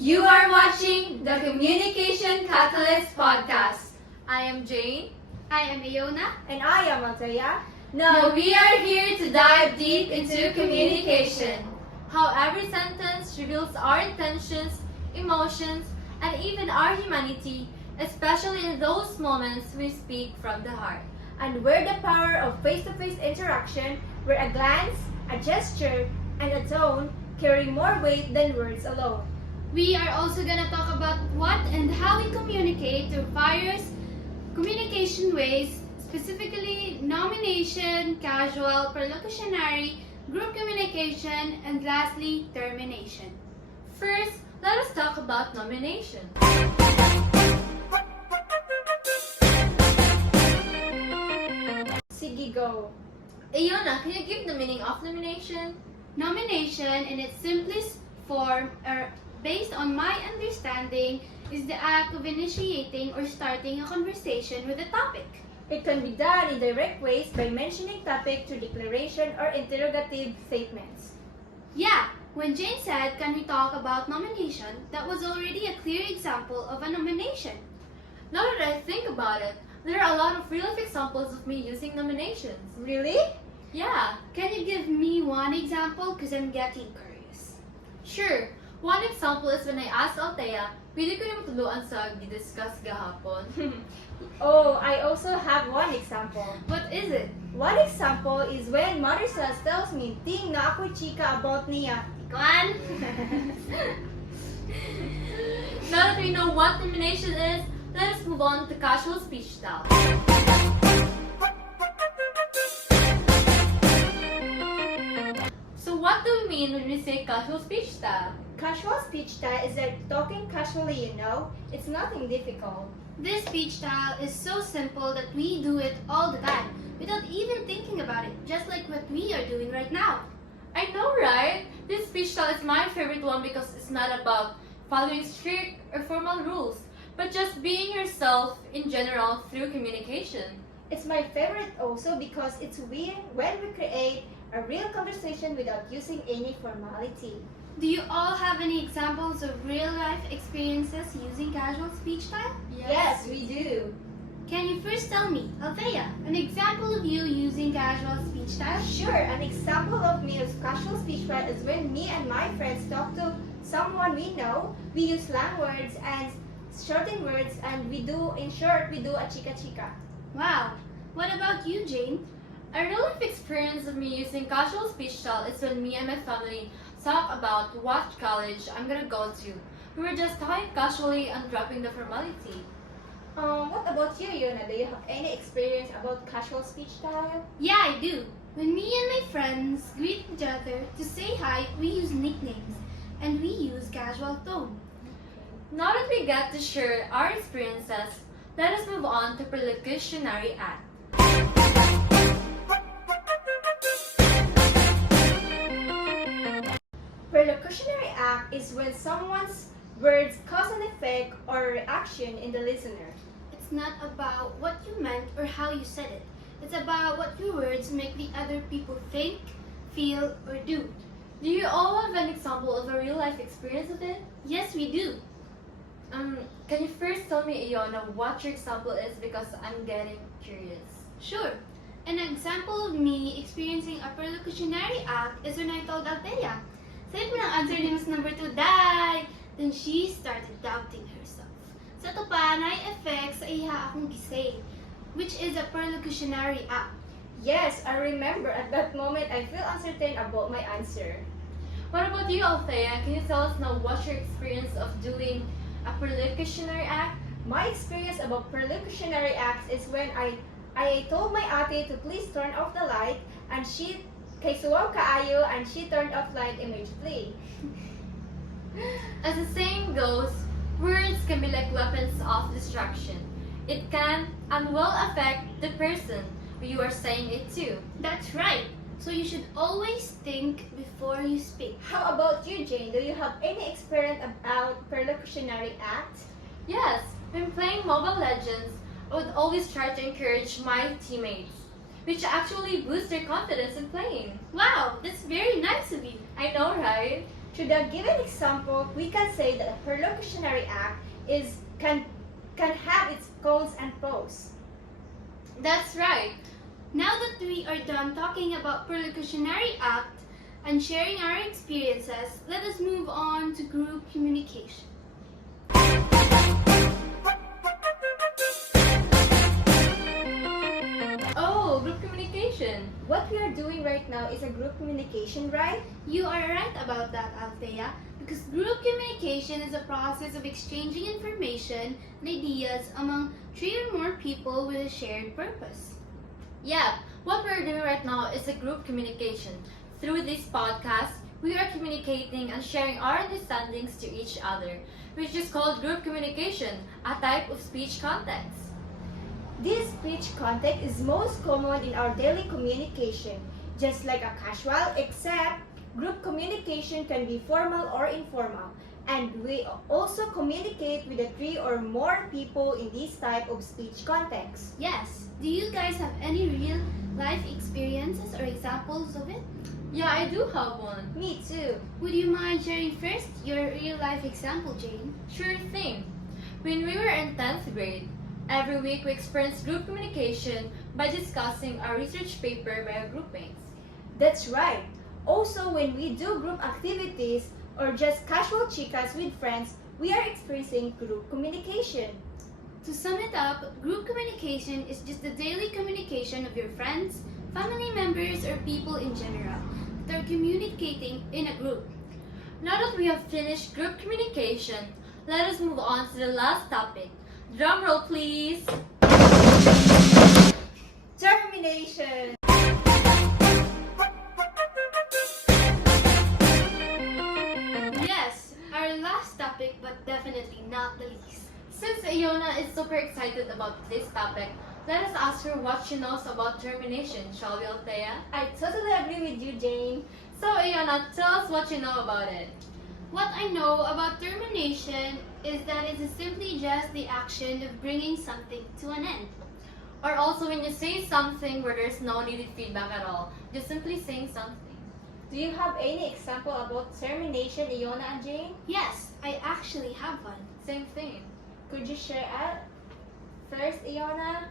You are watching the Communication Catalyst podcast. I am Jane. I am Iona. And I am Altaya. Now we are here to dive deep into communication. How every sentence reveals our intentions, emotions, and even our humanity, especially in those moments we speak from the heart. And where the power of face-to-face interaction, where a glance, a gesture, and a tone carry more weight than words alone. We are also going to talk about what and how we communicate through various communication ways, specifically nomination, casual, perlocutionary, group communication, and lastly, termination. First, let us talk about nomination. Sige, go. Iona, can you give the meaning of nomination? Nomination, in its simplest form, based on my understanding, is the act of initiating or starting a conversation with a topic. It can be done in direct ways by mentioning topic through declaration or interrogative statements. Yeah, when Jane said, "Can we talk about nomination?" that was already a clear example of a nomination. Now that I think about it, there are a lot of real-life examples of me using nominations. Really? Yeah, Can you give me one example? Because I'm getting curious. sure. One example is when I asked Althea, pwede ko na matuluan sa gidiscuss gahapon. Oh, I also have one example. What is it? One example is when Mother Cells tells me, "Ting na ako'y chika about niya." Kwan? Now that we know what nomination is, let us move on to casual speech style. So what do we mean when we say casual speech style? Casual speech style is like talking casually, you know? It's nothing difficult. This speech style is so simple that we do it all the time without even thinking about it, just like what we are doing right now. I know, right? This speech style is my favorite one because it's not about following strict or formal rules, but just being yourself in general through communication. It's my favorite also because it's when we create a real conversation without using any formality. Do you all have any examples of real life experiences using casual speech style? Yes, we do. Can you first tell me, Althea, an example of you using casual speech style? Sure, an example of me as casual speech style is when me and my friends talk to someone we know. We use slang words and shorten words, and in short, we do a chika chika. Wow. What about you, Jane? A real life experience of me using casual speech style is when me and my family talk about what college I'm gonna go to. We were just talking casually and dropping the formality. What about you, Yuna? Do you have any experience about casual speech style? Yeah, I do. When me and my friends greet each other to say hi, we use nicknames and we use casual tone. Now that we get to share our experiences, let us move on to perlocutionary act. Perlocutionary act is when someone's words cause an effect or reaction in the listener. It's not about what you meant or how you said it. It's about what your words make the other people think, feel, or do. Do you all have an example of a real life experience of it? Yes, we do. Can you first tell me, Iona, what your example is because I'm getting curious. Sure. An example of me experiencing a perlocutionary act is when I told Althea, "Say mo ng answer ni Miss number 2, Day!" Then she started doubting herself. Sa to pa, na-effect sa iha akong gisay, which is a perlocutionary act. Yes, I remember at that moment I feel uncertain about my answer. What about you, Althea? Can you tell us now what's your experience of doing a perlocutionary act? My experience about perlocutionary acts is when I told my ate to please turn off the light, and she kay suwaw kaayo, and she turned off light immediately. As the saying goes, words can be like weapons of destruction. It can and will affect the person you are saying it to. That's right. So you should always think before you speak. How about you, Jane? Do you have any experience about perlocutionary act? Yes, when playing Mobile Legends, I would always try to encourage my teammates, which actually boosts their confidence in playing. Wow, that's very nice of you. I know, right? Through the given example, we can say that a perlocutionary act can have its cons and pros. That's right. Now that we are done talking about perlocutionary act and sharing our experiences, let us move on to group communication. Oh, group communication. What we are doing right now is a group communication, right? You are right about that, Althea, because group communication is a process of exchanging information and ideas among 3 or more people with a shared purpose. Yeah, what we're doing right now is a group communication. Through this podcast, we are communicating and sharing our understandings to each other, which is called group communication, a type of speech context. This speech context is most common in our daily communication, just like a casual, except group communication can be formal or informal. And we also communicate with the 3 or more people in this type of speech context. Yes, do you guys have any real life experiences or examples of it? Yeah, I do have one. Me too. Would you mind sharing first your real life example, Jane? Sure thing. When we were in 10th grade, every week we experienced group communication by discussing our research paper by our group mates. That's right. Also, when we do group activities or just casual chicas with friends, we are experiencing group communication. To sum it up, group communication is just the daily communication of your friends, family members, or people in general that are communicating in a group. Now that we have finished group communication, let us move on to the last topic. Drum roll, please. Termination. Yes, our last topic, but definitely not the least. Since Iona is super excited about this topic, let us ask her what she knows about termination, shall we, Althea? I totally agree with you, Jane. So, Iona, tell us what you know about it. What I know about termination is that it is simply just the action of bringing something to an end. Or also when you say something where there's no needed feedback at all, just simply saying something. Do you have any example about termination, Iona and Jane? Yes, I actually have one. Same thing. Could you share it? First, Iona?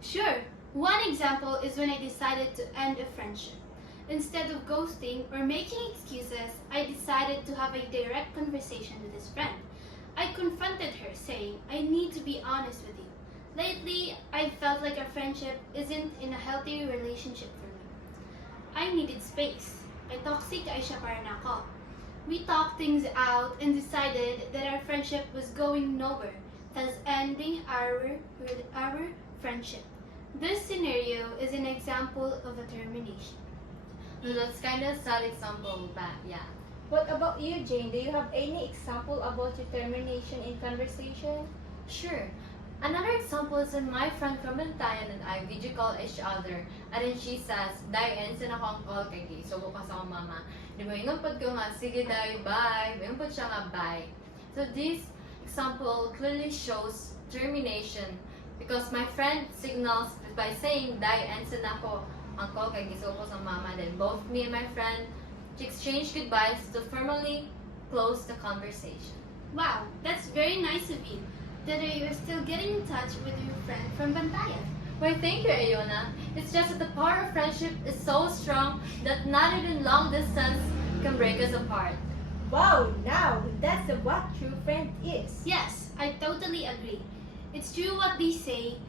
Sure, one example is when I decided to end a friendship. Instead of ghosting or making excuses, I decided to have a direct conversation with this friend. I confronted her, saying, I need to be honest with you. Lately, I felt like our friendship isn't in a healthy relationship for me. I needed space. Ay toxic ay siya para nako. We talked things out and decided that our friendship was going nowhere, thus ending our friendship. This scenario is an example of a termination. No, that's kind of sad example, but yeah. What about you, Jane? Do you have any example about your termination in conversation? Sure. Another example is when my friend from Bantayan and I video call each other, and then she says, Day, ensin ako ang call kay Gay. So, bukas ako mama. Di ba, ingampad ko nga, sige Day, bye. Ingampad siya nga, bye. So, this example clearly shows termination because my friend signals by saying, Day, ensin ako ang call kay Gay. So, bukas ako mama. Then, both me and my friend exchanged goodbyes to formally close the conversation. Wow, that's very nice of you. That you are still getting in touch with your friend from Bantayan. Why, thank you, Iona. It's just that the power of friendship is so strong that not even long distance can break us apart. Wow, now that's what true friend is. Yes, I totally agree. It's true what they say.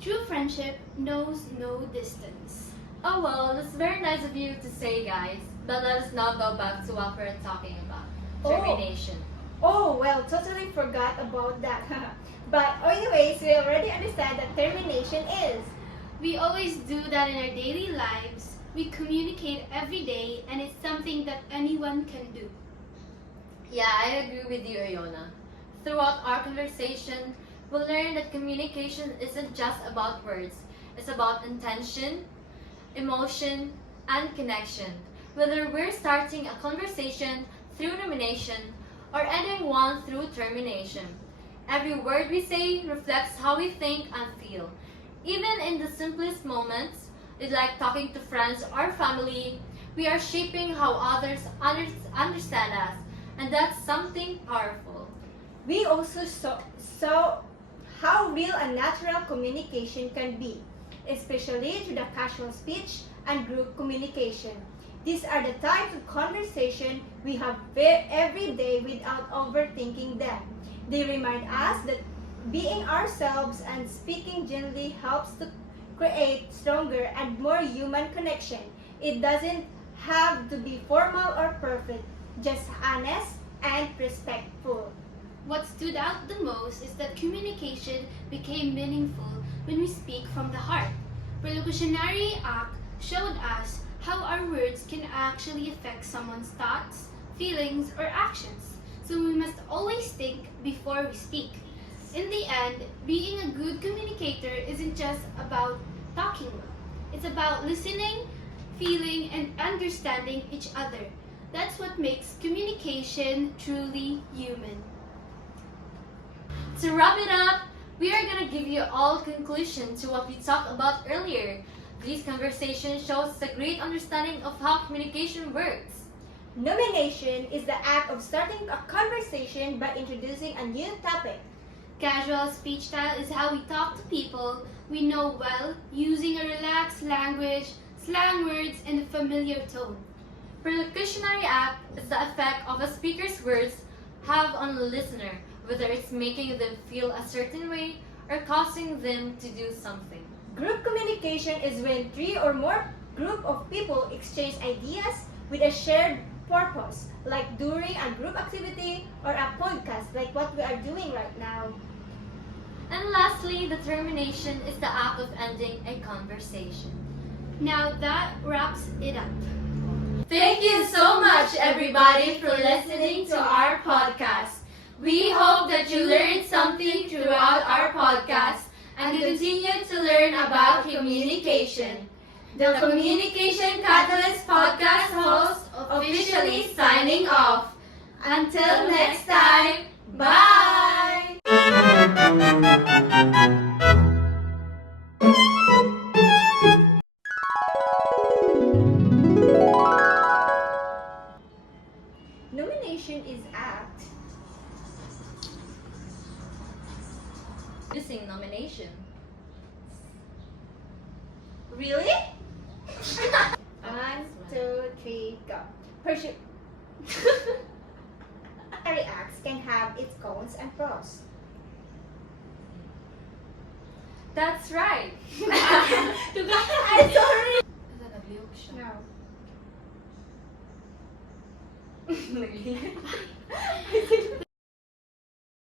True friendship knows no distance. Oh well, that's very nice of you to say, guys. But let us now go back to what we're talking about. Termination. Oh, well, totally forgot about that. But anyways, we already understand that termination is. We always do that in our daily lives. We communicate every day and it's something that anyone can do. Yeah, I agree with you, Iona. Throughout our conversation, we'll learn that communication isn't just about words. It's about intention, emotion, and connection. Whether we're starting a conversation through nomination or ending one through termination. Every word we say reflects how we think and feel. Even in the simplest moments, like talking to friends or family, We are shaping how others understand us, and that's something powerful. We also saw how real and natural communication can be, especially through the casual speech and group communication. These are the types of conversation we have every day without overthinking them. They remind us that being ourselves and speaking gently helps to create stronger and more human connection. It doesn't have to be formal or perfect, just honest and respectful. What stood out the most is that communication became meaningful when we speak from the heart. Revolutionary Act showed us how our words can actually affect someone's thoughts, feelings, or actions. So we must always think before we speak. In the end, being a good communicator isn't just about talking well. It's about listening, feeling, and understanding each other. That's what makes communication truly human. To wrap it up, we are gonna give you all conclusion to what we talked about earlier. This conversation shows a great understanding of how communication works. Nomination is the act of starting a conversation by introducing a new topic. Casual speech style is how we talk to people we know well, using a relaxed language, slang words, and a familiar tone. Perlocutionary act is the effect of a speaker's words have on the listener, whether it's making them feel a certain way or causing them to do something. Group communication is when three or more group of people exchange ideas with a shared purpose, like during a group activity or a podcast like what we are doing right now. And lastly, the termination is the act of ending a conversation. Now that wraps it up. Thank you so much, everybody, for listening to our podcast. We hope that you learned something throughout our podcast and continue to learn about communication. The Communication Catalyst podcast host officially signing off. Until next time, bye! Nomination is act. Using nomination. Really? 1, 2, 3, go. Every act can have its cons and pros. That's right. I'm sorry. Nag-liok siya. No. Nag-liok.